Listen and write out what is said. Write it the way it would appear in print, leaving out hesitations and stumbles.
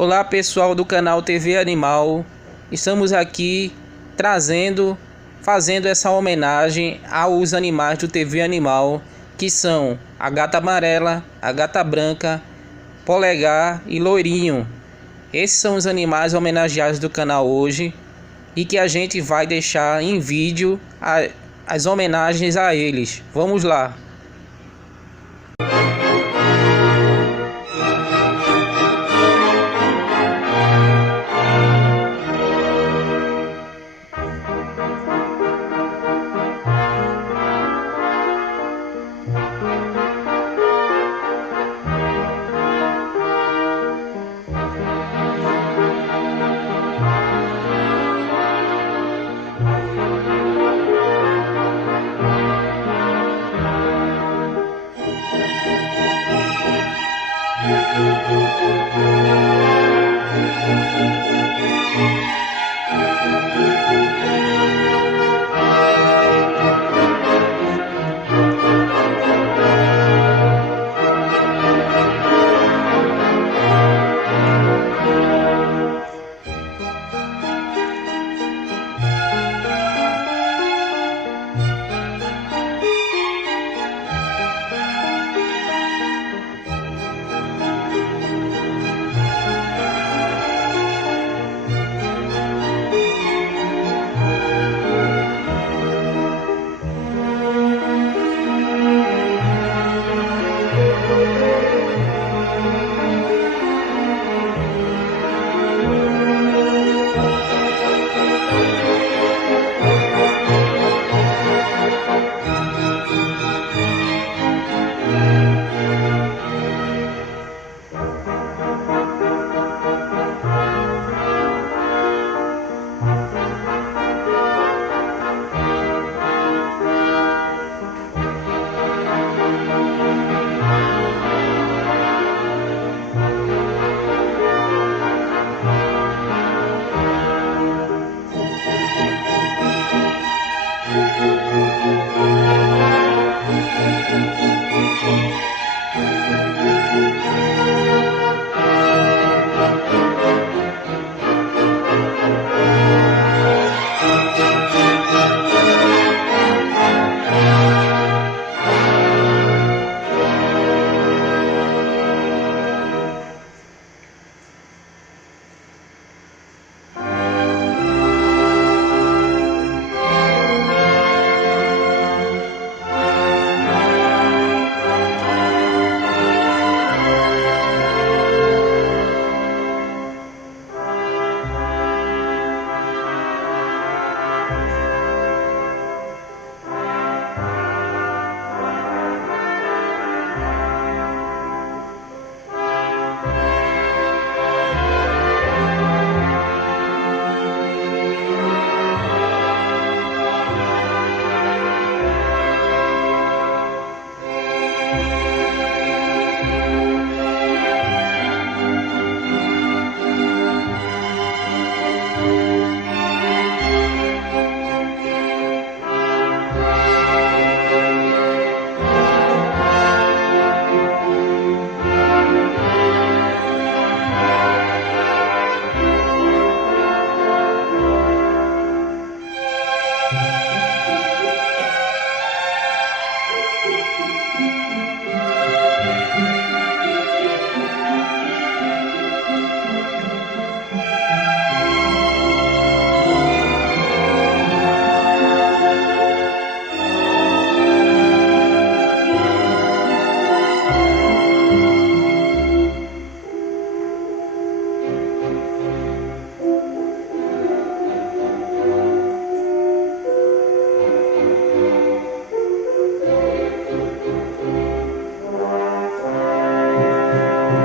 Olá pessoal do canal TV Animal, estamos aqui fazendo essa homenagem aos animais do TV Animal, que são a gata amarela, a gata branca, polegar e loirinho. Esses são os animais homenageados do canal hoje e que a gente vai deixar em vídeo as homenagens a eles. Vamos lá!